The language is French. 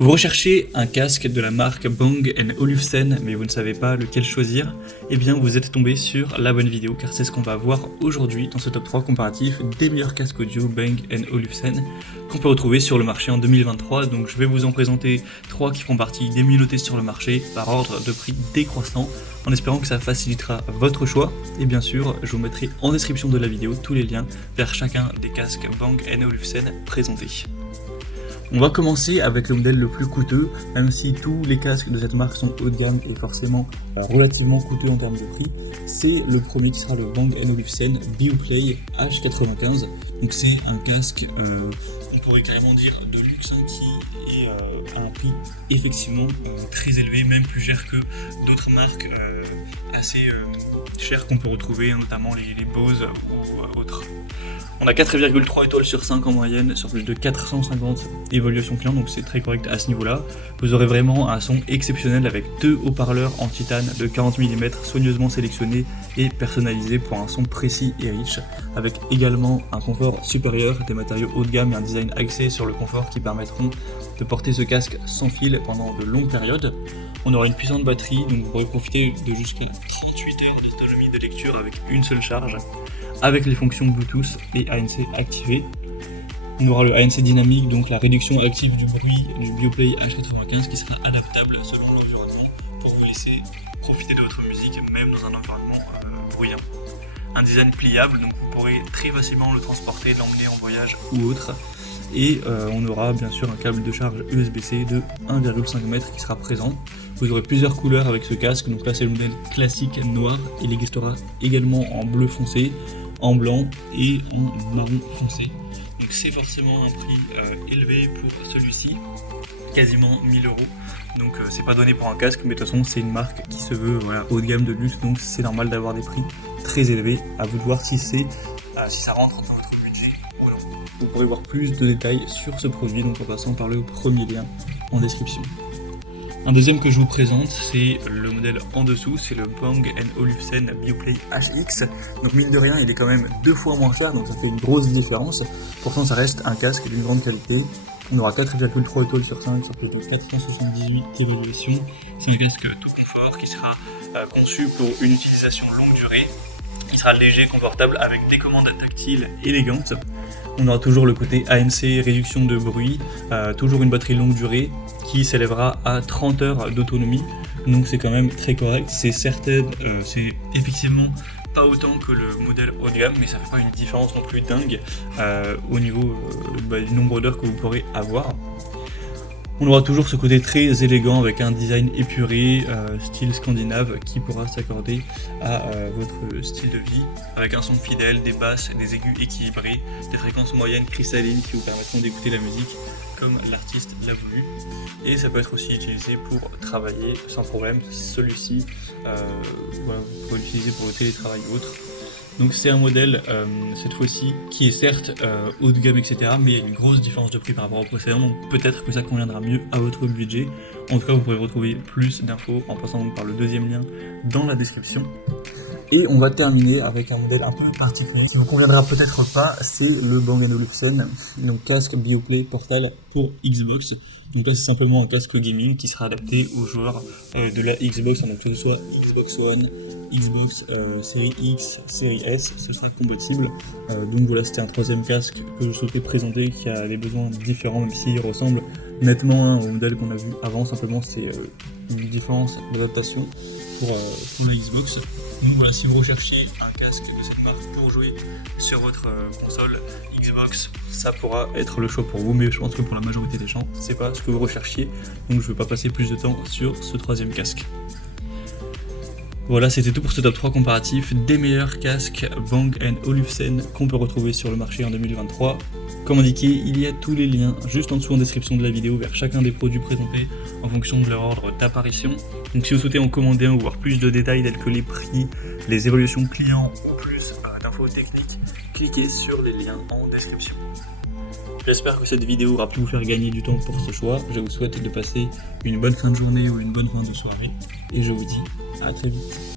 Vous recherchez un casque de la marque Bang & Olufsen mais vous ne savez pas lequel choisir? Eh bien vous êtes tombé sur la bonne vidéo car c'est ce qu'on va voir aujourd'hui dans ce top 3 comparatif des meilleurs casques audio Bang & Olufsen qu'on peut retrouver sur le marché en 2023. Donc je vais vous en présenter 3 qui font partie des mieux notés sur le marché par ordre de prix décroissant en espérant que ça facilitera votre choix. Et bien sûr je vous mettrai en description de la vidéo tous les liens vers chacun des casques Bang & Olufsen présentés. On va commencer avec le modèle le plus coûteux, même si tous les casques de cette marque sont haut de gamme et forcément relativement coûteux en termes de prix. C'est le premier qui sera le Bang & Olufsen Beoplay H95. Donc c'est un casque, on pourrait carrément dire de luxe, qui est à un prix effectivement très élevé, même plus cher que d'autres marques assez chères qu'on peut retrouver, notamment les Bose ou autres. On a 4,3 étoiles sur 5 en moyenne sur plus de 450 évaluations clients, donc c'est très correct à ce niveau-là. Vous aurez vraiment un son exceptionnel avec 2 haut-parleurs en titane de 40 mm soigneusement sélectionnés et personnalisés pour un son précis et riche, avec également un confort supérieur, des matériaux haut de gamme et un design axé sur le confort qui permettront de porter ce casque sans fil pendant de longues périodes. On aura une puissante batterie, donc vous pourrez profiter de jusqu'à 38 heures d'autonomie de lecture avec une seule charge, avec les fonctions Bluetooth et ANC activées. On aura le ANC dynamique, donc la réduction active du bruit du Beoplay H95 qui sera adaptable selon l'environnement pour vous laisser profiter de votre musique même dans un environnement bruyant. Un design pliable, donc vous pourrez très facilement le transporter, l'emmener en voyage ou autre. Et on aura bien sûr un câble de charge USB-C de 1,5 m qui sera présent. Vous aurez plusieurs couleurs avec ce casque, donc là c'est le modèle classique noir, il existera également en bleu foncé, en blanc et en marron foncé. Donc c'est forcément un prix élevé pour celui-ci, quasiment 1000 €. Donc c'est pas donné pour un casque, mais de toute façon c'est une marque qui se veut haut de gamme de luxe, donc c'est normal d'avoir des prix très élevés. À vous de voir si ça rentre dans votre budget ou non. Vous pourrez voir plus de détails sur ce produit, donc en passant par le premier lien en description. Un deuxième que je vous présente, c'est le modèle en dessous, c'est le Bang & Olufsen Beoplay HX. Donc mine de rien, il est quand même 2 fois moins cher, donc ça fait une grosse différence. Pourtant ça reste un casque d'une grande qualité. On aura 4,3 étoiles sur 5 sur plus de 478 évaluations. C'est un casque tout confort qui sera conçu pour une utilisation longue durée. Il sera léger, confortable, avec des commandes tactiles élégantes. On aura toujours le côté ANC, réduction de bruit, toujours une batterie longue durée qui s'élèvera à 30 heures d'autonomie. Donc c'est quand même très correct. C'est effectivement pas autant que le modèle haut de gamme, mais ça fait pas une différence non plus dingue au niveau du nombre d'heures que vous pourrez avoir. On aura toujours ce côté très élégant avec un design épuré, style scandinave qui pourra s'accorder à votre style de vie, avec un son fidèle, des basses, des aigus équilibrés, des fréquences moyennes cristallines qui vous permettront d'écouter la musique comme l'artiste l'a voulu. Et ça peut être aussi utilisé pour travailler sans problème. Celui-ci, vous pouvez l'utiliser pour le télétravail ou autre. Donc c'est un modèle cette fois-ci qui est certes haut de gamme etc, mais il y a une grosse différence de prix par rapport au précédent, donc peut-être que ça conviendra mieux à votre budget. En tout cas vous pourrez retrouver plus d'infos en passant donc par le deuxième lien dans la description. Et on va terminer avec un modèle un peu particulier qui vous conviendra peut-être pas, c'est le Bang & Olufsen, donc casque Beoplay Portal pour Xbox. Donc là c'est simplement un casque gaming qui sera adapté aux joueurs de la Xbox, donc que ce soit Xbox One, Xbox série X, série S, ce sera compatible. Donc voilà, c'était un troisième casque que je souhaitais présenter qui a des besoins différents, même s'il ressemble nettement au modèle qu'on a vu avant. Simplement c'est une différence d'adaptation pour la Xbox. Donc voilà, si vous recherchez un casque de cette marque pour jouer sur votre console Xbox, ça pourra être le choix pour vous, mais je pense que pour la majorité des gens, c'est pas ce que vous recherchiez, donc je ne vais pas passer plus de temps sur ce troisième casque. Voilà, c'était tout pour ce top 3 comparatif des meilleurs casques Bang & Olufsen qu'on peut retrouver sur le marché en 2023. Comme indiqué, il y a tous les liens juste en dessous en description de la vidéo vers chacun des produits présentés en fonction de leur ordre d'apparition. Donc si vous souhaitez en commander un ou voir plus de détails tels que les prix, les évaluations clients ou plus d'infos techniques, cliquez sur les liens en description. J'espère que cette vidéo aura pu vous faire gagner du temps pour ce choix. Je vous souhaite de passer une bonne fin de journée ou une bonne fin de soirée. Et je vous dis à très vite.